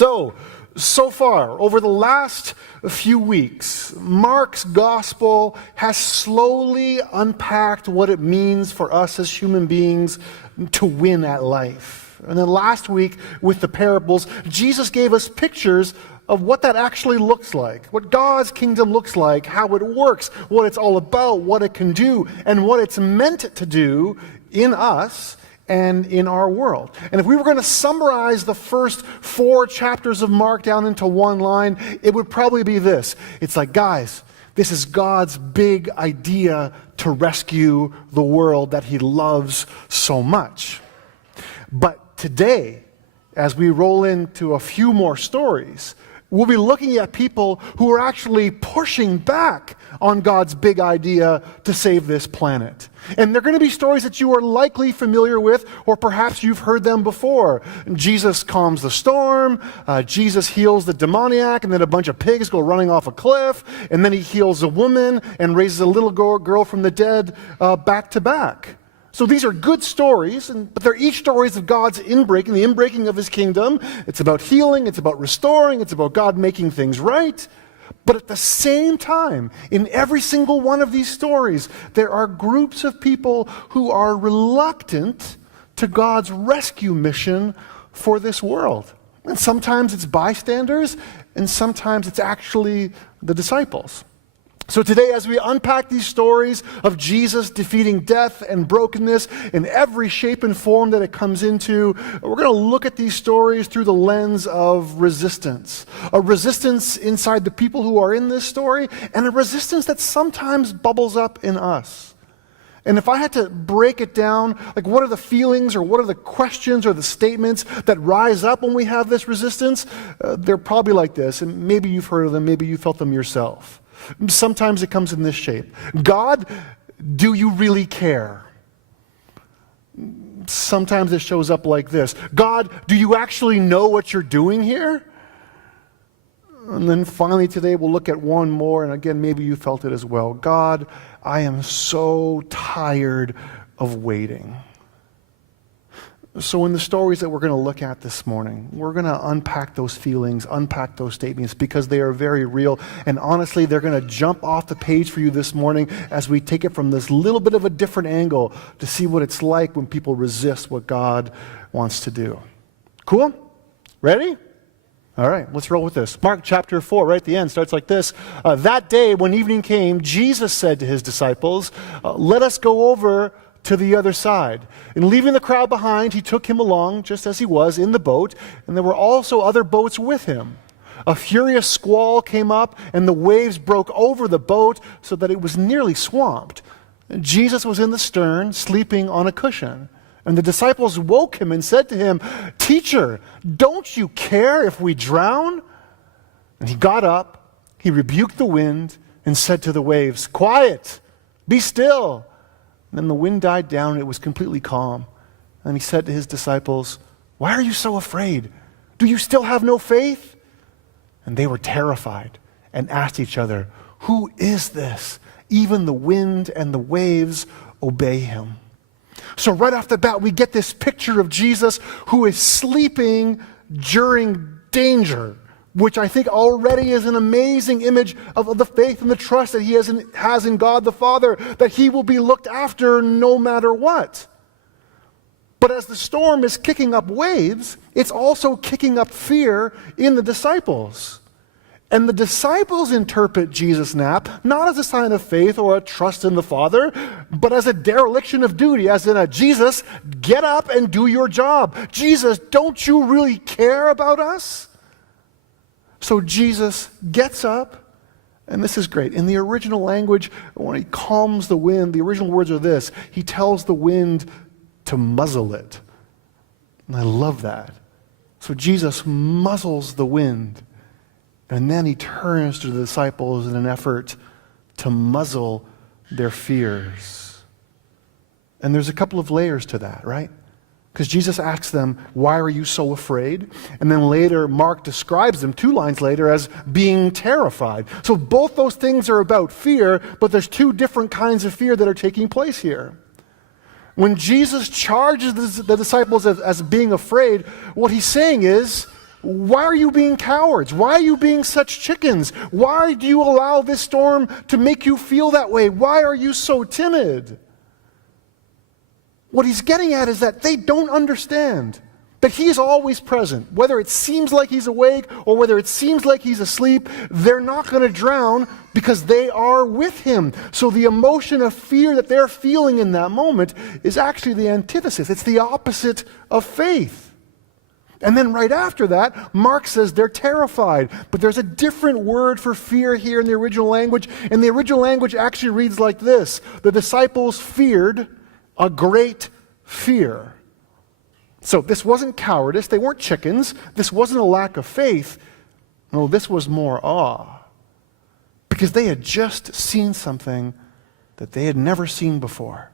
So far, over the last few weeks, Mark's gospel has slowly unpacked what it means for us as human beings to win at life. And then last week, with the parables, Jesus gave us pictures of what that actually looks like, what God's kingdom looks like, how it works, what it's all about, what it can do, and what it's meant to do in us and in our world. And if we were going to summarize the first 4 chapters of Mark down into one line, it would probably be this. It's like, guys, this is God's big idea to rescue the world that he loves so much. But today, as we roll into a few more stories, we'll be looking at people who are actually pushing back on God's big idea to save this planet. And they're going to be stories that you are likely familiar with, or perhaps you've heard them before. Jesus calms the storm, Jesus heals the demoniac, and then a bunch of pigs go running off a cliff, and then he heals a woman and raises a little girl from the dead back to back. So these are good stories, but they're each stories of God's inbreaking, the inbreaking of his kingdom. It's about healing, it's about restoring, it's about God making things right. But at the same time, in every single one of these stories, there are groups of people who are reluctant to God's rescue mission for this world. And sometimes it's bystanders, and sometimes it's actually the disciples. So today, as we unpack these stories of Jesus defeating death and brokenness in every shape and form that it comes into, we're going to look at these stories through the lens of resistance. A resistance inside the people who are in this story, and a resistance that sometimes bubbles up in us. And if I had to break it down, like what are the feelings or what are the questions or the statements that rise up when we have this resistance, they're probably like this, and maybe you've heard of them, maybe you felt them yourself. Sometimes it comes in this shape. God, do you really care? Sometimes it shows up like this. God, do you actually know what you're doing here? And then finally today we'll look at one more, and again, maybe you felt it as well. God, I am so tired of waiting. So in the stories that we're going to look at this morning, we're going to unpack those feelings, unpack those statements, because they are very real. And honestly, they're going to jump off the page for you this morning as we take it from this little bit of a different angle to see what it's like when people resist what God wants to do. Cool? Ready? All right, let's roll with this. Mark chapter 4, right at the end, starts like this. That day, when evening came, Jesus said to his disciples, let us go over to the other side. And leaving the crowd behind, he took him along, just as he was, in the boat, and there were also other boats with him. A furious squall came up, and the waves broke over the boat so that it was nearly swamped. Jesus was in the stern, sleeping on a cushion. And the disciples woke him and said to him, Teacher, don't you care if we drown? And he got up, he rebuked the wind, and said to the waves, Quiet, be still. And then the wind died down, and it was completely calm. And he said to his disciples, Why are you so afraid? Do you still have no faith? And they were terrified and asked each other, Who is this? Even the wind and the waves obey him. So right off the bat, we get this picture of Jesus who is sleeping during danger, which I think already is an amazing image of the faith and the trust that he has in God the Father, that he will be looked after no matter what. But as the storm is kicking up waves, it's also kicking up fear in the disciples. And the disciples interpret Jesus' nap not as a sign of faith or a trust in the Father, but as a dereliction of duty, as in a, Jesus, get up and do your job. Jesus, don't you really care about us? So Jesus gets up, and this is great. In the original language, when he calms the wind, the original words are this. He tells the wind to muzzle it. And I love that. So Jesus muzzles the wind, and then he turns to the disciples in an effort to muzzle their fears. And there's a couple of layers to that, right? Because Jesus asks them, why are you so afraid? And then later, Mark describes them 2 lines later as being terrified. So both those things are about fear, but there's 2 different kinds of fear that are taking place here. When Jesus charges the disciples as being afraid, what he's saying is, Why are you being cowards? Why are you being such chickens? Why do you allow this storm to make you feel that way? Why are you so timid? What he's getting at is that they don't understand that he is always present. Whether it seems like he's awake or whether it seems like he's asleep, they're not going to drown because they are with him. So the emotion of fear that they're feeling in that moment is actually the antithesis. It's the opposite of faith. And then right after that, Mark says they're terrified. But there's a different word for fear here in the original language. And the original language actually reads like this: the disciples feared a great fear. So this wasn't cowardice. They weren't chickens. This wasn't a lack of faith. No, this was more awe. Because they had just seen something that they had never seen before.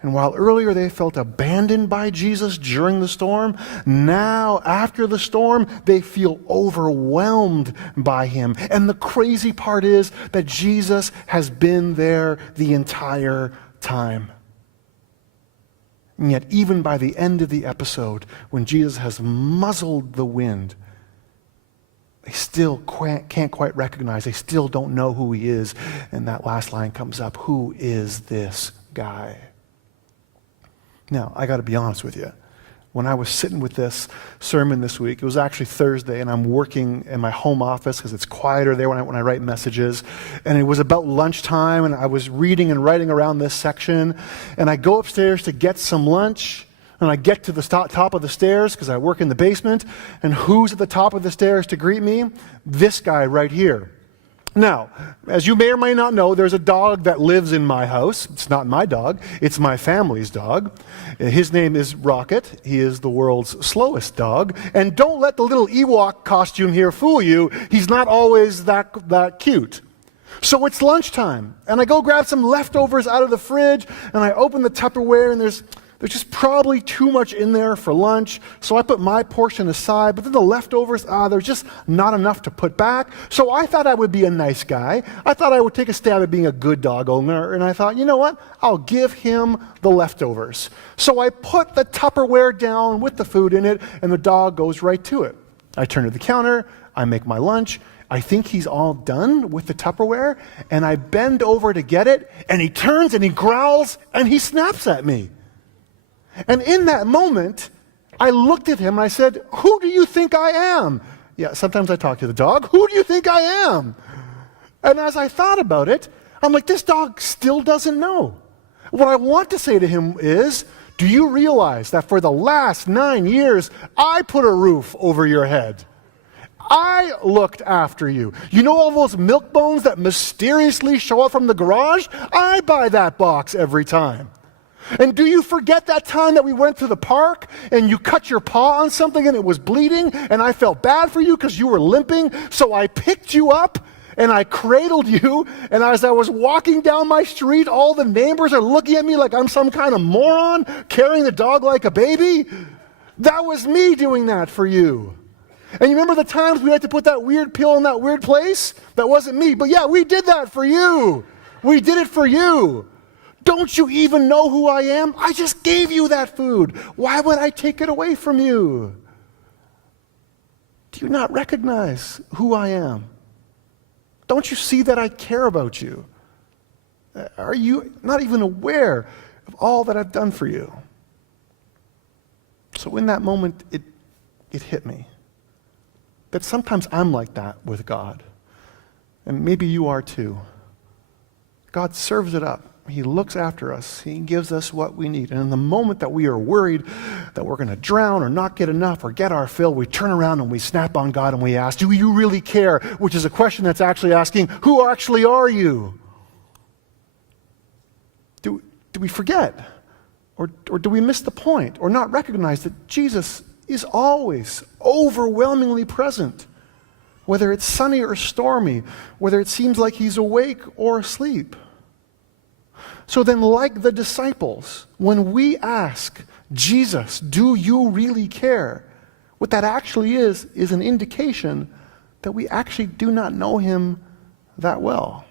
And while earlier they felt abandoned by Jesus during the storm, now after the storm, they feel overwhelmed by him. And the crazy part is that Jesus has been there the entire time. And yet, even by the end of the episode, when Jesus has muzzled the wind, they still can't quite recognize, they still don't know who he is. And that last line comes up: who is this guy? Now, I got to be honest with you. When I was sitting with this sermon this week, it was actually Thursday, and I'm working in my home office because it's quieter there when I write messages. And it was about lunchtime, and I was reading and writing around this section. And I go upstairs to get some lunch, and I get to the top of the stairs because I work in the basement. And who's at the top of the stairs to greet me? This guy right here. Now, as you may or may not know, there's a dog that lives in my house. It's not my dog. It's my family's dog. His name is Rocket. He is the world's slowest dog. And don't let the little Ewok costume here fool you. He's not always that cute. So it's lunchtime, and I go grab some leftovers out of the fridge, and I open the Tupperware, and there's just probably too much in there for lunch. So I put my portion aside, but then the leftovers, there's just not enough to put back. So I thought I would be a nice guy. I thought I would take a stab at being a good dog owner, and I thought, you know what? I'll give him the leftovers. So I put the Tupperware down with the food in it, and the dog goes right to it. I turn to the counter, I make my lunch. I think he's all done with the Tupperware, and I bend over to get it, and he turns and he growls and he snaps at me. And in that moment, I looked at him and I said, who do you think I am? Yeah, sometimes I talk to the dog. Who do you think I am? And as I thought about it, I'm like, this dog still doesn't know. What I want to say to him is, do you realize that for the last 9 years, I put a roof over your head? I looked after you. You know all those milk bones that mysteriously show up from the garage? I buy that box every time. And do you forget that time that we went to the park and you cut your paw on something and it was bleeding and I felt bad for you because you were limping, so I picked you up and I cradled you, and as I was walking down my street, all the neighbors are looking at me like I'm some kind of moron carrying the dog like a baby? That was me doing that for you. And you remember the times we had to put that weird pill in that weird place? That wasn't me, but yeah, we did that for you. We did it for you. Don't you even know who I am? I just gave you that food. Why would I take it away from you? Do you not recognize who I am? Don't you see that I care about you? Are you not even aware of all that I've done for you? So in that moment, it hit me that sometimes I'm like that with God. And maybe you are too. God serves it up. He looks after us. He gives us what we need. And in the moment that we are worried that we're going to drown or not get enough or get our fill, we turn around and we snap on God and we ask, do you really care? Which is a question that's actually asking, who actually are you? Do we forget? Or do we miss the point? Or not recognize that Jesus is always overwhelmingly present? Whether it's sunny or stormy, whether it seems like he's awake or asleep. So then, like the disciples, when we ask, Jesus, do you really care? What that actually is an indication that we actually do not know him that well.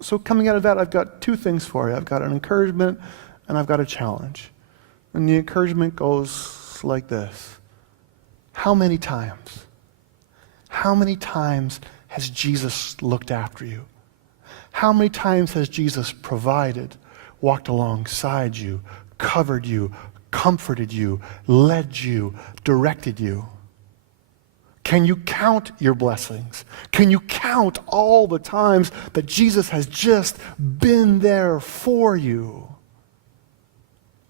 So coming out of that, I've got two things for you. I've got an encouragement and I've got a challenge. And the encouragement goes goes like this. How many times has Jesus looked after you? How many times has Jesus provided, walked alongside you, covered you, comforted you, led you, directed you? Can you count your blessings? Can you count all the times that Jesus has just been there for you?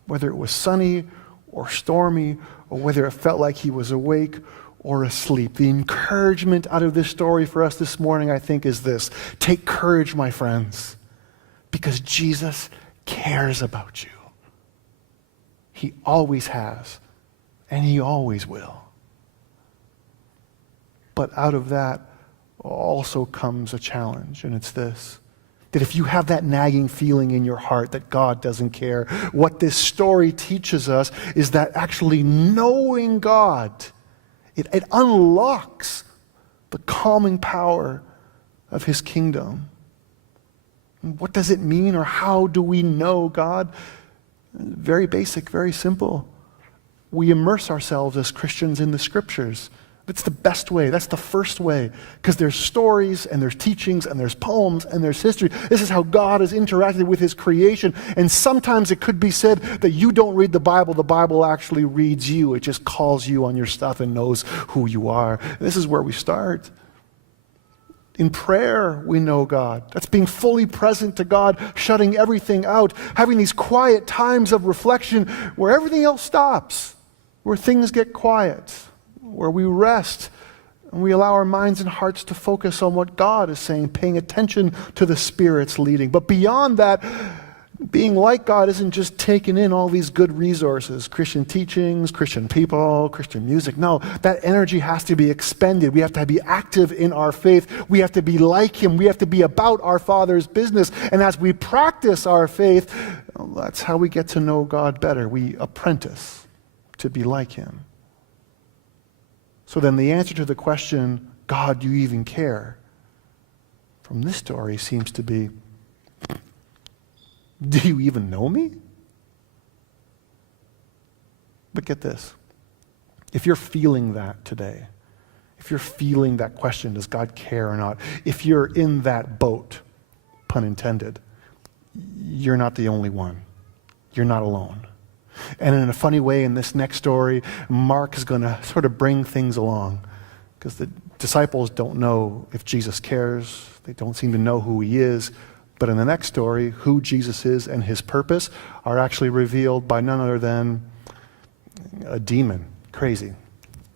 Whether it was sunny or stormy, or whether it felt like he was awake or asleep. The encouragement out of this story for us this morning, I think, is this. Take courage, my friends, because Jesus cares about you. He always has, and he always will. But out of that also comes a challenge, and it's this. That if you have that nagging feeling in your heart that God doesn't care, what this story teaches us is that actually knowing God, it unlocks the calming power of his kingdom. What does it mean, or how do we know God? Very basic, very simple. We immerse ourselves as Christians in the scriptures. That's the best way. That's the first way. Because there's stories, and there's teachings, and there's poems, and there's history. This is how God has interacted with his creation. And sometimes it could be said that you don't read the Bible actually reads you. It just calls you on your stuff and knows who you are. This is where we start. In prayer, we know God. That's being fully present to God, shutting everything out, having these quiet times of reflection where everything else stops, where things get quiet, where we rest, and we allow our minds and hearts to focus on what God is saying, paying attention to the Spirit's leading. But beyond that, being like God isn't just taking in all these good resources, Christian teachings, Christian people, Christian music. No, that energy has to be expended. We have to be active in our faith. We have to be like him. We have to be about our Father's business. And as we practice our faith, that's how we get to know God better. We apprentice to be like him. So then the answer to the question, God, do you even care? From this story seems to be, do you even know me? But get this. If you're feeling that today, if you're feeling that question, does God care or not? If you're in that boat, pun intended, you're not the only one. You're not alone. And in a funny way, in this next story, Mark is going to sort of bring things along, because the disciples don't know if Jesus cares. They don't seem to know who he is. But in the next story, who Jesus is and his purpose are actually revealed by none other than a demon. Crazy.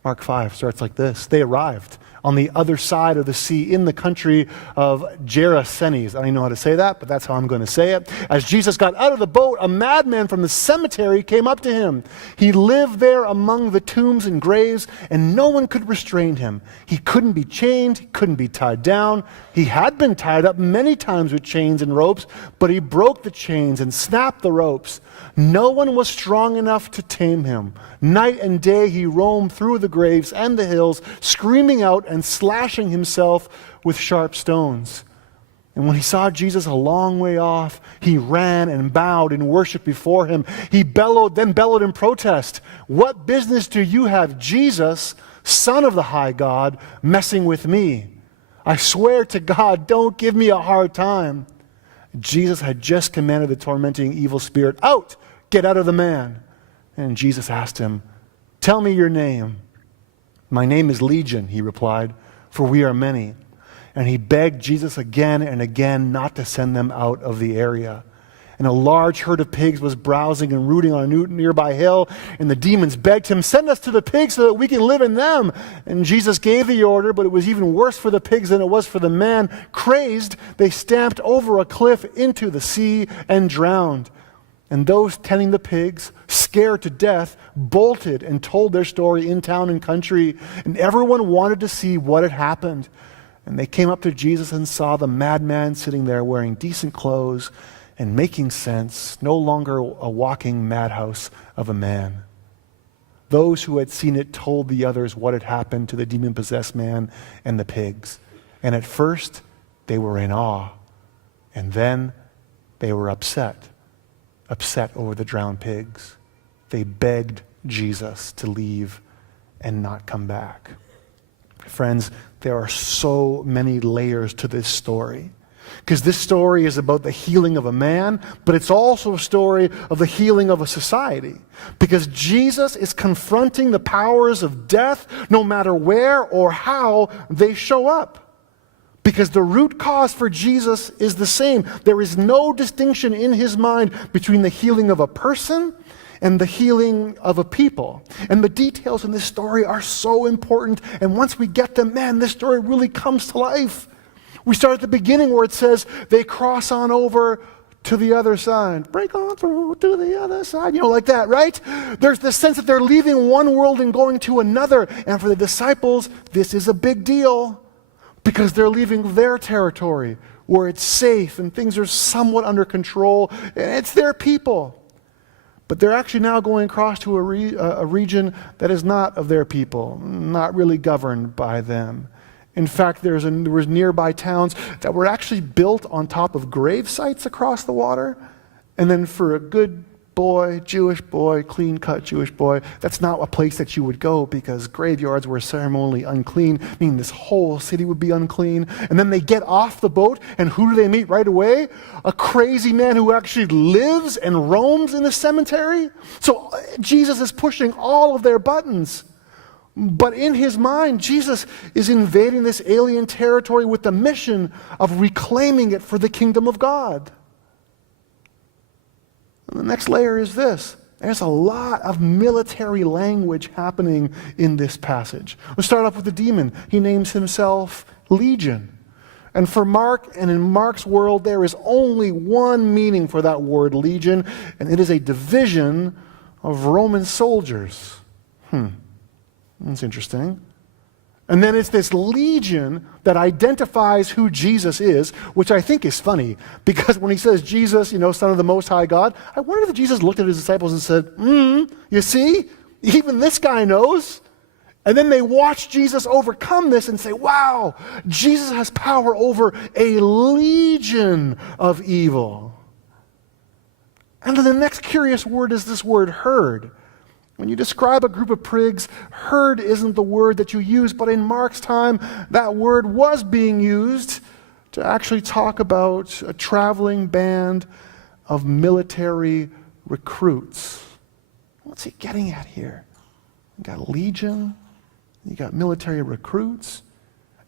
Mark 5 starts like this. They arrived on the other side of the sea in the country of Gerasenes. I don't even know how to say that, but that's how I'm going to say it. As Jesus got out of the boat, a madman from the cemetery came up to him. He lived there among the tombs and graves, and no one could restrain him. He couldn't be chained, he couldn't be tied down. He had been tied up many times with chains and ropes, but he broke the chains and snapped the ropes. No one was strong enough to tame him. Night and day he roamed through the graves and the hills, screaming out and slashing himself with sharp stones. And when he saw Jesus a long way off, he ran and bowed in worship before him. He bellowed in protest, "What business do you have, Jesus, Son of the high God, messing with me? I swear to God, don't give me a hard time." Jesus had just commanded the tormenting evil spirit, "Out! Get out of the man." And Jesus asked him, "Tell me your name." "My name is Legion," he replied, "for we are many." And he begged Jesus again and again not to send them out of the area. And a large herd of pigs was browsing and rooting on a nearby hill, and the demons begged him, "Send us to the pigs so that we can live in them." And Jesus gave the order, but it was even worse for the pigs than it was for the man. Crazed, they stamped over a cliff into the sea and drowned. And those tending the pigs, scared to death, bolted and told their story in town and country. And everyone wanted to see what had happened. And they came up to Jesus and saw the madman sitting there wearing decent clothes and making sense, no longer a walking madhouse of a man. Those who had seen it told the others what had happened to the demon-possessed man and the pigs. And at first, they were in awe. And then they were upset over the drowned pigs. They begged Jesus to leave and not come back. Friends, there are so many layers to this story. Because this story is about the healing of a man, but it's also a story of the healing of a society. Because Jesus is confronting the powers of death no matter where or how they show up. Because the root cause for Jesus is the same. There is no distinction in his mind between the healing of a person and the healing of a people. And the details in this story are so important. And once we get them, man, this story really comes to life. We start at the beginning where it says they cross on over to the other side. Break on through to the other side. You know, like that, right? There's this sense that they're leaving one world and going to another. And for the disciples, this is a big deal because they're leaving their territory where it's safe and things are somewhat under control. And it's their people. But they're actually now going across to a region that is not of their people, not really governed by them. In fact, there was nearby towns that were actually built on top of grave sites across the water. And then for a good boy, Jewish boy, clean-cut Jewish boy, that's not a place that you would go because graveyards were ceremonially unclean, meaning this whole city would be unclean. And then they get off the boat, and who do they meet right away? A crazy man who actually lives and roams in a cemetery. So Jesus is pushing all of their buttons. But in his mind, Jesus is invading this alien territory with the mission of reclaiming it for the kingdom of God. And the next layer is this. There's a lot of military language happening in this passage. Let's start off with the demon. He names himself Legion. And for Mark, and in Mark's world, there is only one meaning for that word legion, and it is a division of Roman soldiers. That's interesting. And then it's this legion that identifies who Jesus is, which I think is funny, because when he says Jesus, Son of the Most High God, I wonder if Jesus looked at his disciples and said, you see, even this guy knows. And then they watch Jesus overcome this and say, wow, Jesus has power over a legion of evil. And then the next curious word is this word herd. When you describe a group of prigs, herd isn't the word that you use, but in Mark's time, that word was being used to actually talk about a traveling band of military recruits. What's he getting at here? You got a legion, you got military recruits,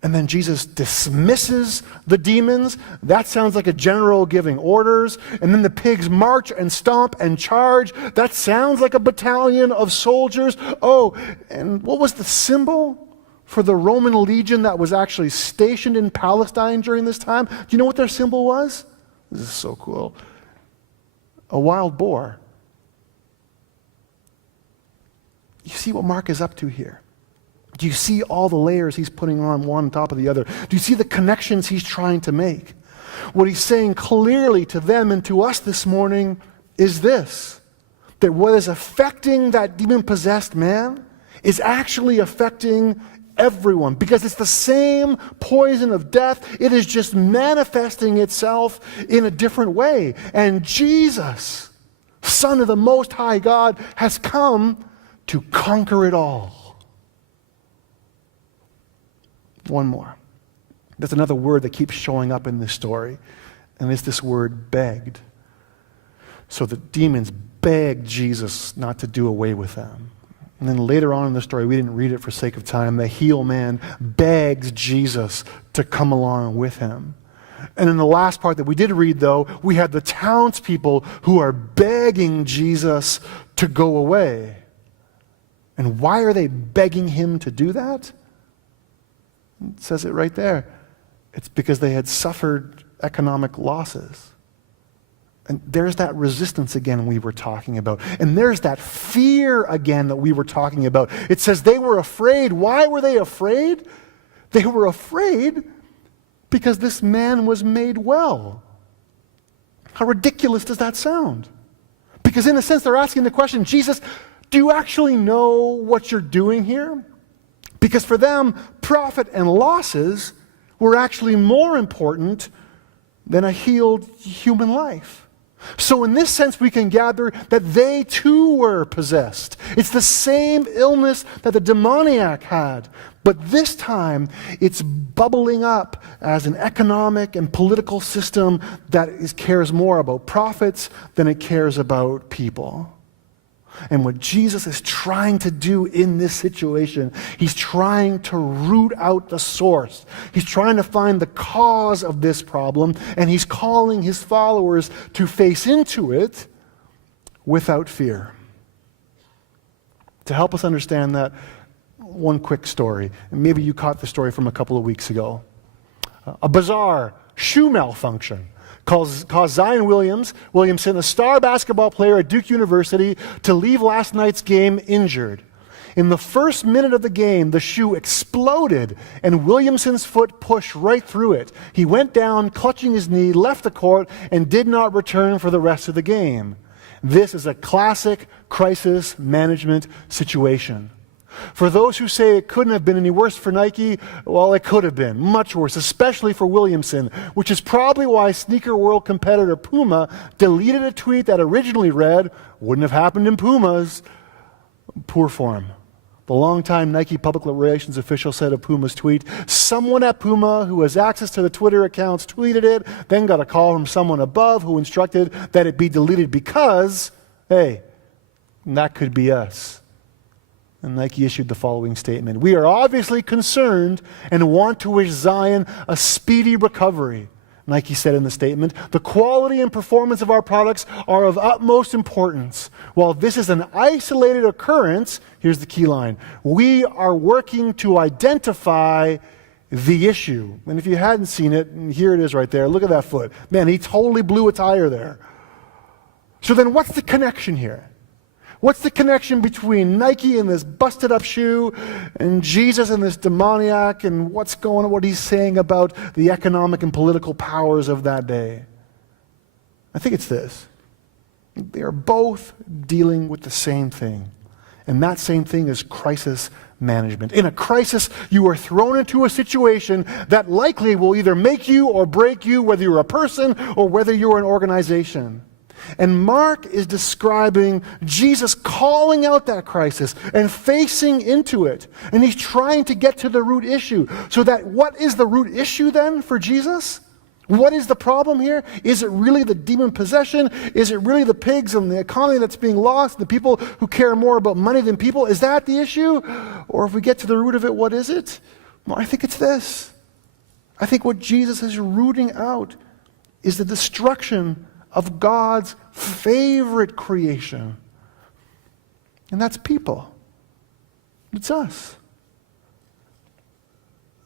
and then Jesus dismisses the demons. That sounds like a general giving orders. And then the pigs march and stomp and charge. That sounds like a battalion of soldiers. Oh, and what was the symbol for the Roman legion that was actually stationed in Palestine during this time? Do you know what their symbol was? This is so cool. A wild boar. You see what Mark is up to here? Do you see all the layers he's putting on top of the other? Do you see the connections he's trying to make? What he's saying clearly to them and to us this morning is this, that what is affecting that demon-possessed man is actually affecting everyone, because it's the same poison of death. It is just manifesting itself in a different way. And Jesus, Son of the Most High God, has come to conquer it all. One more. There's another word that keeps showing up in this story, and it's this word begged. So the demons begged Jesus not to do away with them. And then later on in the story, we didn't read it for sake of time, the healed man begs Jesus to come along with him. And in the last part that we did read, though, we had the townspeople who are begging Jesus to go away. And why are they begging him to do that? It says it right there. It's because they had suffered economic losses. And there's that resistance again we were talking about. And there's that fear again that we were talking about. It says they were afraid. Why were they afraid? They were afraid because this man was made well. How ridiculous does that sound? Because in a sense they're asking the question, Jesus, do you actually know what you're doing here? Because for them, profit and losses were actually more important than a healed human life. So in this sense, we can gather that they too were possessed. It's the same illness that the demoniac had, but this time it's bubbling up as an economic and political system that cares more about profits than it cares about people. And what Jesus is trying to do in this situation, he's trying to root out the source. He's trying to find the cause of this problem, and he's calling his followers to face into it without fear. To help us understand that, one quick story. And maybe you caught the story from a couple of weeks ago. A bizarre shoe malfunction caused Zion Williamson, a star basketball player at Duke University, to leave last night's game injured. In the first minute of the game, the shoe exploded and Williamson's foot pushed right through it. He went down, clutching his knee, left the court, and did not return for the rest of the game. This is a classic crisis management situation. For those who say it couldn't have been any worse for Nike, well, it could have been. Much worse, especially for Williamson, which is probably why sneaker world competitor Puma deleted a tweet that originally read, "Wouldn't have happened in Pumas." Poor form. The longtime Nike public relations official said of Puma's tweet, "Someone at Puma who has access to the Twitter accounts tweeted it, then got a call from someone above who instructed that it be deleted because, hey, that could be us." And Nike issued the following statement: "We are obviously concerned and want to wish Zion a speedy recovery." Nike said in the statement, "The quality and performance of our products are of utmost importance. While this is an isolated occurrence," here's the key line, "we are working to identify the issue." And if you hadn't seen it, here it is right there. Look at that foot. Man, he totally blew a tire there. So then what's the connection here? What's the connection between Nike and this busted up shoe and Jesus and this demoniac, and what's going on, what he's saying about the economic and political powers of that day? I think it's this. They are both dealing with the same thing. And that same thing is crisis management. In a crisis, you are thrown into a situation that likely will either make you or break you, whether you're a person or whether you're an organization. And Mark is describing Jesus calling out that crisis and facing into it. And he's trying to get to the root issue. So that what is the root issue then for Jesus? What is the problem here? Is it really the demon possession? Is it really the pigs and the economy that's being lost? The people who care more about money than people? Is that the issue? Or if we get to the root of it, what is it? Well, I think it's this. I think what Jesus is rooting out is the destruction of God's favorite creation. And that's people. It's us.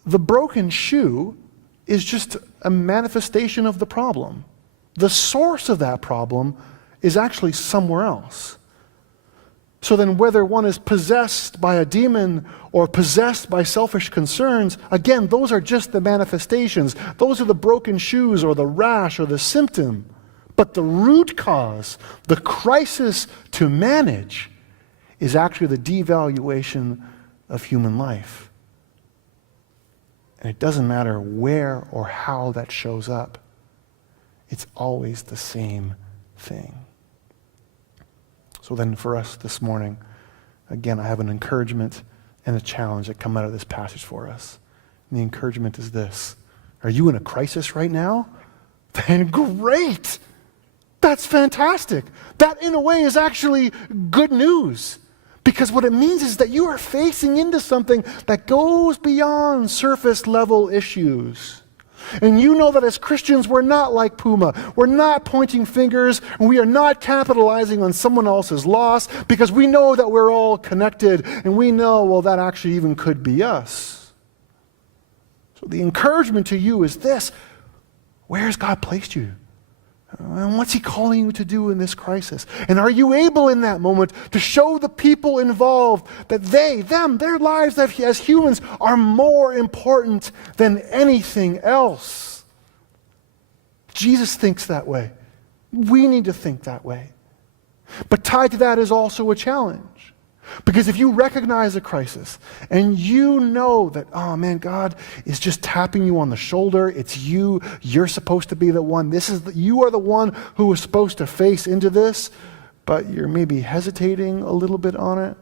The broken shoe is just a manifestation of the problem. The source of that problem is actually somewhere else. So then whether one is possessed by a demon or possessed by selfish concerns, again, those are just the manifestations. Those are the broken shoes or the rash or the symptom. But the root cause, the crisis to manage, is actually the devaluation of human life. And it doesn't matter where or how that shows up. It's always the same thing. So then for us this morning, again, I have an encouragement and a challenge that come out of this passage for us. And the encouragement is this: are you in a crisis right now? Then great! That's fantastic. That, in a way, is actually good news. Because what it means is that you are facing into something that goes beyond surface level issues. And you know that as Christians, we're not like Puma. We're not pointing fingers, and we are not capitalizing on someone else's loss, because we know that we're all connected, and we know, well, that actually even could be us. So the encouragement to you is this: where has God placed you? And what's he calling you to do in this crisis? And are you able in that moment to show the people involved that their lives as humans are more important than anything else? Jesus thinks that way. We need to think that way. But tied to that is also a challenge. Because if you recognize a crisis and you know that, oh man, God is just tapping you on the shoulder, it's you, you're supposed to be the one, you are the one who is supposed to face into this, but you're maybe hesitating a little bit on it.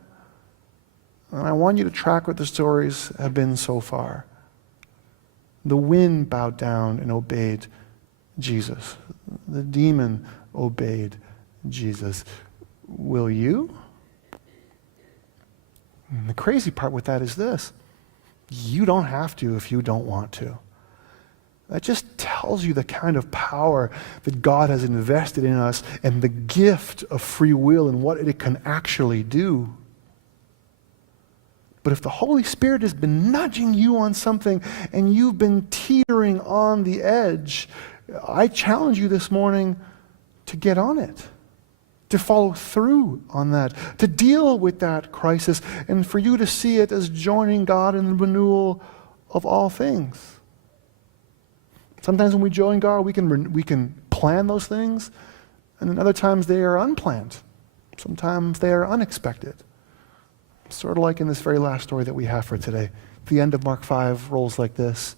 And I want you to track what the stories have been so far. The wind bowed down and obeyed Jesus. The demon obeyed Jesus. Will you? And the crazy part with that is this: you don't have to if you don't want to. That just tells you the kind of power that God has invested in us and the gift of free will and what it can actually do. But if the Holy Spirit has been nudging you on something and you've been teetering on the edge, I challenge you this morning to get on it, to follow through on that, to deal with that crisis, and for you to see it as joining God in the renewal of all things. Sometimes when we join God, we can plan those things, and then other times they are unplanned. Sometimes they are unexpected. Sort of like in this very last story that we have for today. The end of Mark 5 rolls like this.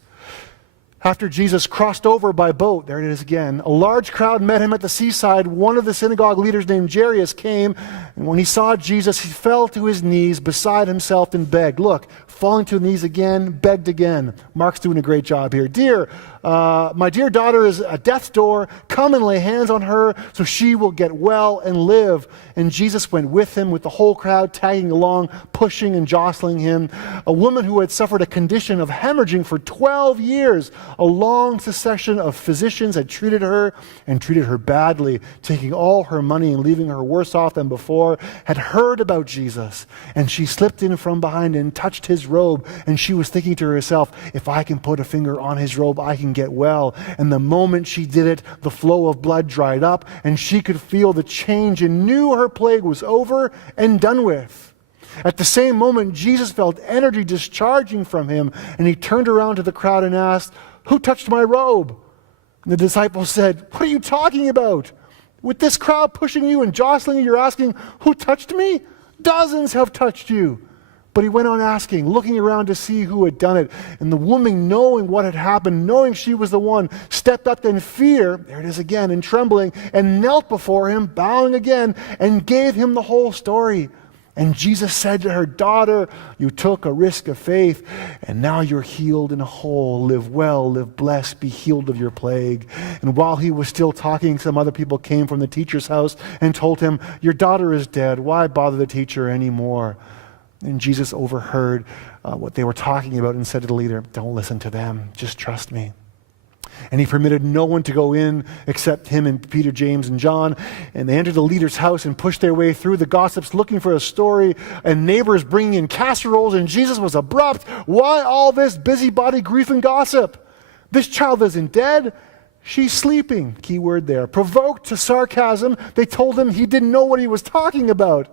After Jesus crossed over by boat, there it is again, a large crowd met him at the seaside. One of the synagogue leaders named Jairus came, and when he saw Jesus, he fell to his knees beside himself and begged. Look, falling to his knees again, begged again. Mark's doing a great job here. My dear daughter is at death's door. Come and lay hands on her so she will get well and live. And Jesus went with him, with the whole crowd tagging along, pushing and jostling him. A woman who had suffered a condition of hemorrhaging for 12 years. A long succession of physicians had treated her and treated her badly, taking all her money and leaving her worse off than before, had heard about Jesus. And she slipped in from behind and touched his robe. And she was thinking to herself, if I can put a finger on his robe, I can get well. And the moment she did it, the flow of blood dried up, and she could feel the change and knew her plague was over and done with. At the same moment, Jesus felt energy discharging from him, and he turned around to the crowd and asked, who touched my robe? And the disciples said, what are you talking about? With this crowd pushing you and jostling you, you're asking, who touched me? Dozens have touched you. But he went on asking, looking around to see who had done it. And the woman, knowing what had happened, knowing she was the one, stepped up in fear, there it is again, in trembling, and knelt before him, bowing again, and gave him the whole story. And Jesus said to her, daughter, you took a risk of faith, and now you're healed and whole. Live well, live blessed, be healed of your plague. And while he was still talking, some other people came from the teacher's house and told him, your daughter is dead. Why bother the teacher anymore? And Jesus overheard what they were talking about and said to the leader, don't listen to them, just trust me. And he permitted no one to go in except him and Peter, James, and John. And they entered the leader's house and pushed their way through the gossips looking for a story, and neighbors bringing in casseroles, and Jesus was abrupt. Why all this busybody grief and gossip? This child isn't dead. She's sleeping. Key word there. Provoked to sarcasm, they told him he didn't know what he was talking about.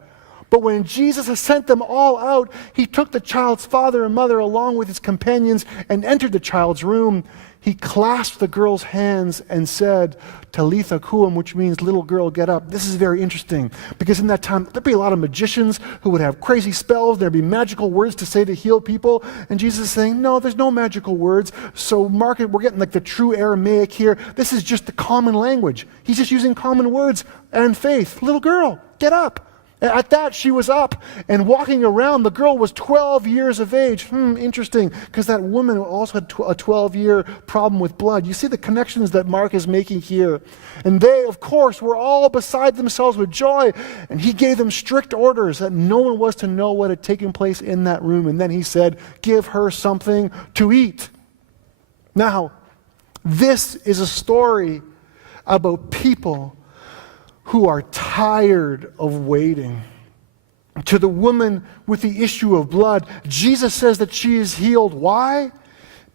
But when Jesus had sent them all out, he took the child's father and mother along with his companions and entered the child's room. He clasped the girl's hands and said, Talitha koum, which means little girl, get up. This is very interesting because in that time, there'd be a lot of magicians who would have crazy spells. There'd be magical words to say to heal people. And Jesus is saying, no, there's no magical words. So we're getting like the true Aramaic here. This is just the common language. He's just using common words and faith. Little girl, get up. At that, she was up and walking around. The girl was 12 years of age. Interesting, because that woman also had a 12-year problem with blood. You see the connections that Mark is making here. And they, of course, were all beside themselves with joy. And he gave them strict orders that no one was to know what had taken place in that room. And then he said, give her something to eat. Now, this is a story about people who are tired of waiting. To the woman with the issue of blood, Jesus says that she is healed. Why?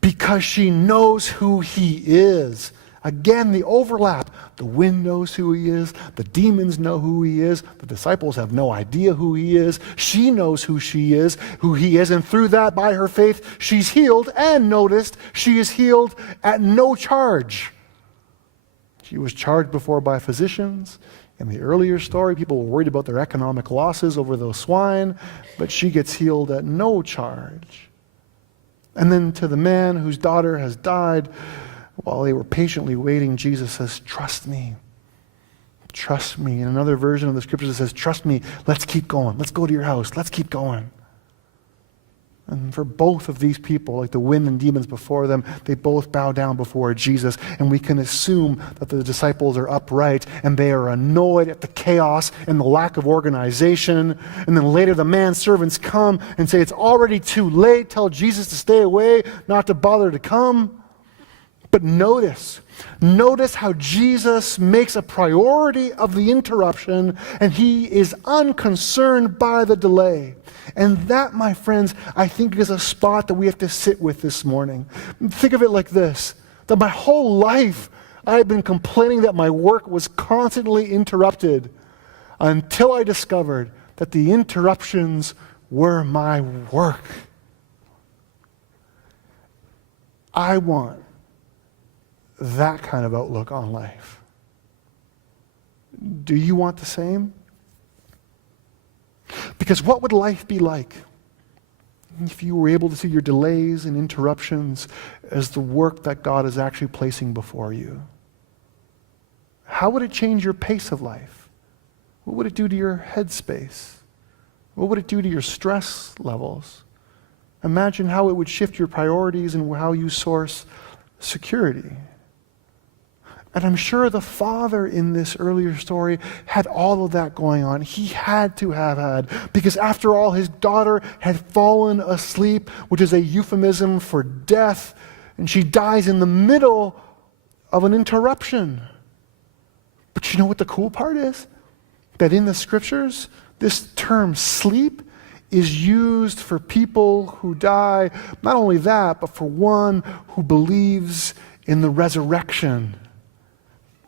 Because she knows who he is. Again, the overlap. The wind knows who he is. The demons know who he is. The disciples have no idea who he is. She knows who he is. And through that, by her faith, she's healed. And noticed, she is healed at no charge. She was charged before by physicians. In the earlier story, people were worried about their economic losses over those swine, but she gets healed at no charge. And then to the man whose daughter has died, while they were patiently waiting, Jesus says, trust me. Trust me. In another version of the scriptures, it says, trust me, let's keep going. Let's go to your house. Let's keep going. And for both of these people, like the wind and demons before them, they both bow down before Jesus. And we can assume that the disciples are upright and they are annoyed at the chaos and the lack of organization. And then later the manservants come and say, it's already too late. Tell Jesus to stay away, not to bother to come. But notice how Jesus makes a priority of the interruption, and he is unconcerned by the delay. And that, my friends, I think is a spot that we have to sit with this morning. Think of it like this, that my whole life I've been complaining that my work was constantly interrupted until I discovered that the interruptions were my work. I want that kind of outlook on life. Do you want the same? Because what would life be like if you were able to see your delays and interruptions as the work that God is actually placing before you? How would it change your pace of life? What would it do to your headspace? What would it do to your stress levels? Imagine how it would shift your priorities and how you source security. And I'm sure the father in this earlier story had all of that going on. He had to have had, because after all, his daughter had fallen asleep, which is a euphemism for death, and she dies in the middle of an interruption. But you know what the cool part is? That in the scriptures, this term sleep is used for people who die, not only that, but for one who believes in the resurrection.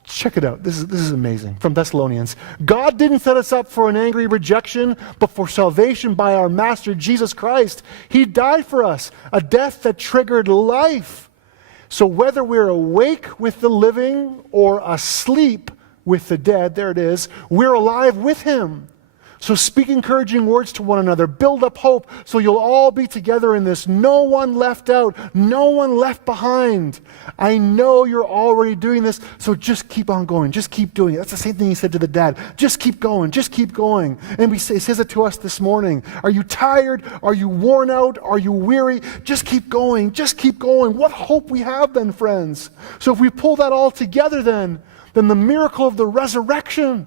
Check it out. This is amazing. From Thessalonians. God didn't set us up for an angry rejection, but for salvation by our Master Jesus Christ. He died for us, a death that triggered life. So whether we're awake with the living or asleep with the dead, there it is, we're alive with him. So speak encouraging words to one another. Build up hope so you'll all be together in this. No one left out. No one left behind. I know you're already doing this, so just keep on going. Just keep doing it. That's the same thing he said to the dad. Just keep going. Just keep going. And he says it to us this morning. Are you tired? Are you worn out? Are you weary? Just keep going. Just keep going. What hope we have then, friends. So if we pull that all together then the miracle of the resurrection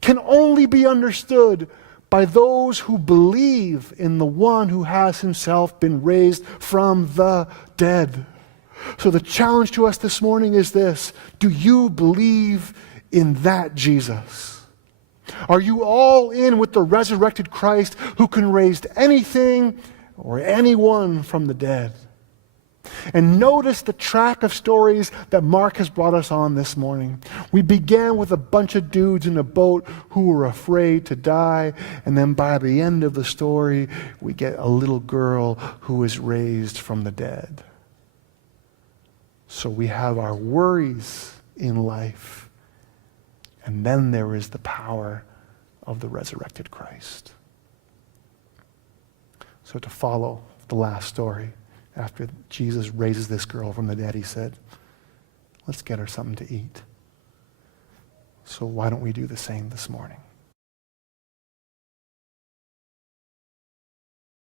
can only be understood by those who believe in the one who has himself been raised from the dead. So the challenge to us this morning is this: do you believe in that Jesus? Are you all in with the resurrected Christ who can raise anything or anyone from the dead? And notice the track of stories that Mark has brought us on this morning. We began with a bunch of dudes in a boat who were afraid to die, and then by the end of the story, we get a little girl who is raised from the dead. So we have our worries in life, and then there is the power of the resurrected Christ. So to follow the last story, after Jesus raises this girl from the dead, he said, let's get her something to eat. So why don't we do the same this morning?